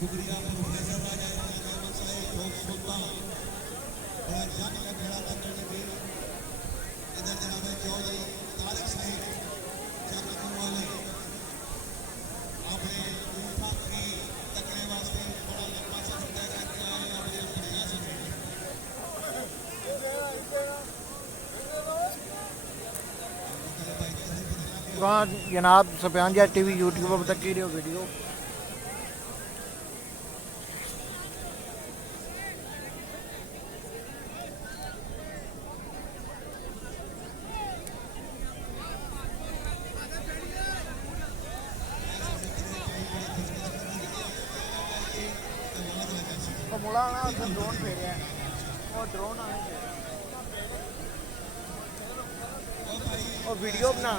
शुक्रिया प्रोफेसर राजा साहब सुल्तान बड़ा जंग का बेड़ा करने लगे। इधर जनाब चौधरी तारिक साहिब चक्र वाले अपने ऊठा के तकने वास्ते बड़ा लंबा सफर तय करके आए अपने प्रयास में। जनाब सफियान जट टीवी यूट्यूब पर तक की वीडियो मुड़ा ना ड्रोन फेरिया और ड्रोन और वीडियो बना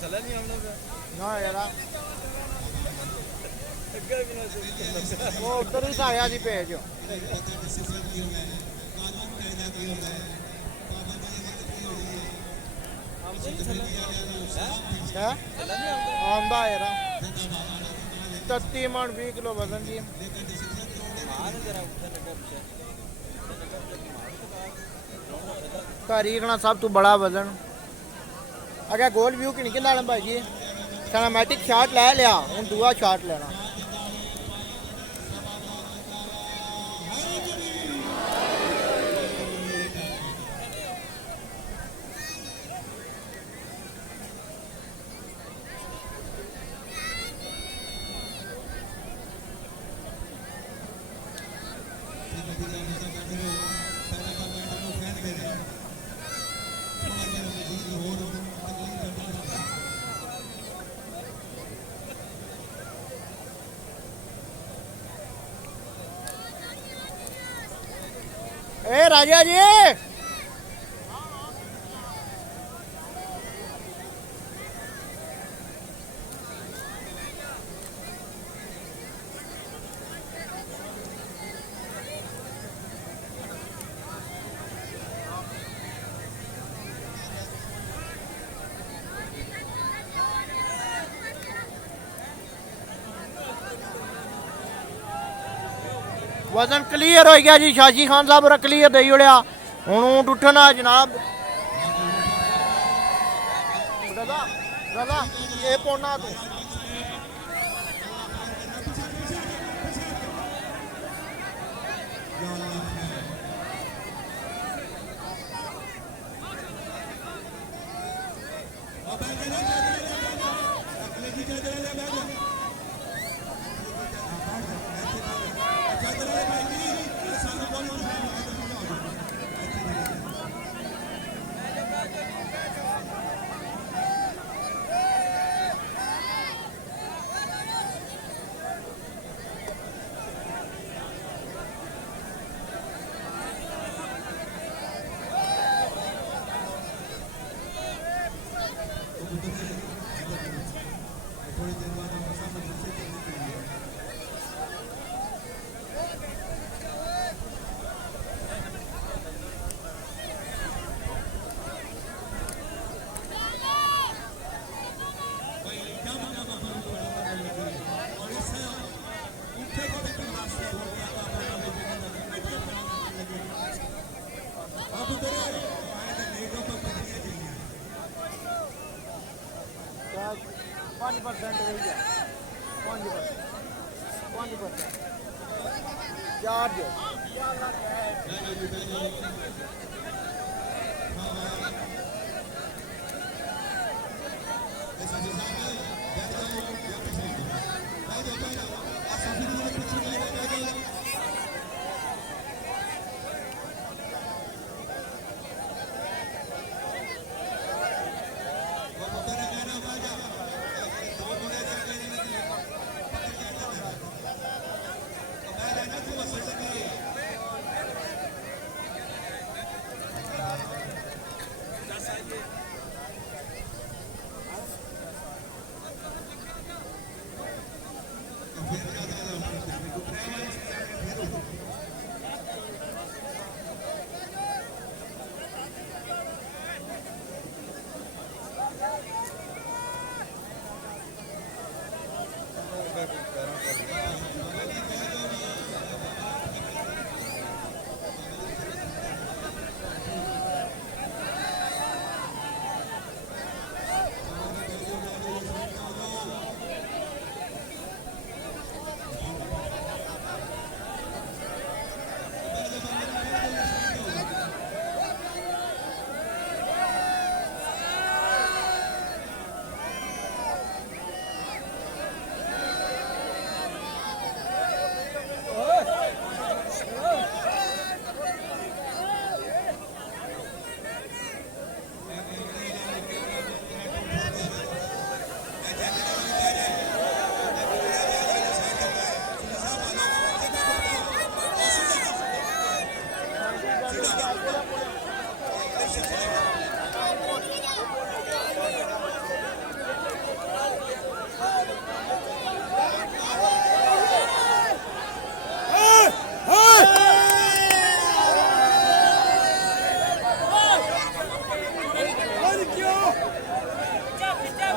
चला नहीं हम लोग ना यार वो उधर ही आया जी पेज आंदा यार 33 मन 20 किलो वजन जी तारीखना सब तो बड़ा वजन अगर गोल व्यू की निकल आलम भाई जी सिनेमैटिक शॉट ले लिया हूँ दूआ शॉट लेना ए राजा जी वजन क्लीयर हो गया जी शाजी खान साहब और क्लीयर दे उड़िया हूँ ऊँट उठना जनाब रजा रजा ये पौना तू 5% ਰਹੀ ਗਿਆ 5% 5% charge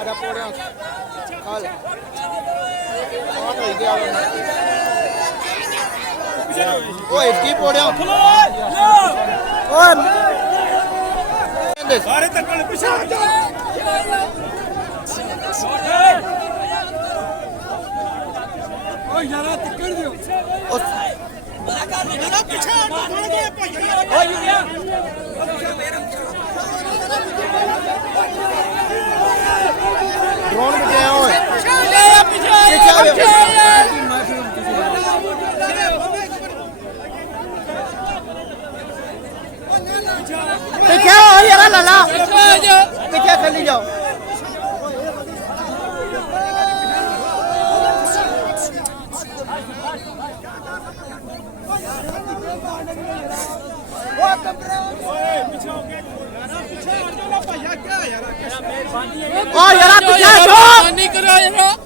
ada podang kal kau tu dia oi ki podang oi ਸਾਰੇ ਤੱਕਣ ਪਿੱਛੇ ਹਟ ਓ ਯਾਰਾ ਤੱਕਣ ਦਿਓ ਬੜਾ ਕਰ ਨਾ ਪਿੱਛੇ ਹਟ ਥੋੜਾ ਜਿਹਾ ਭਾਈ ਓ ਯਾਰ drone पे आए ओए पीछे आओ यार लाला पीछे चली जाओ ओ यार पीछे हटो नहीं करो यार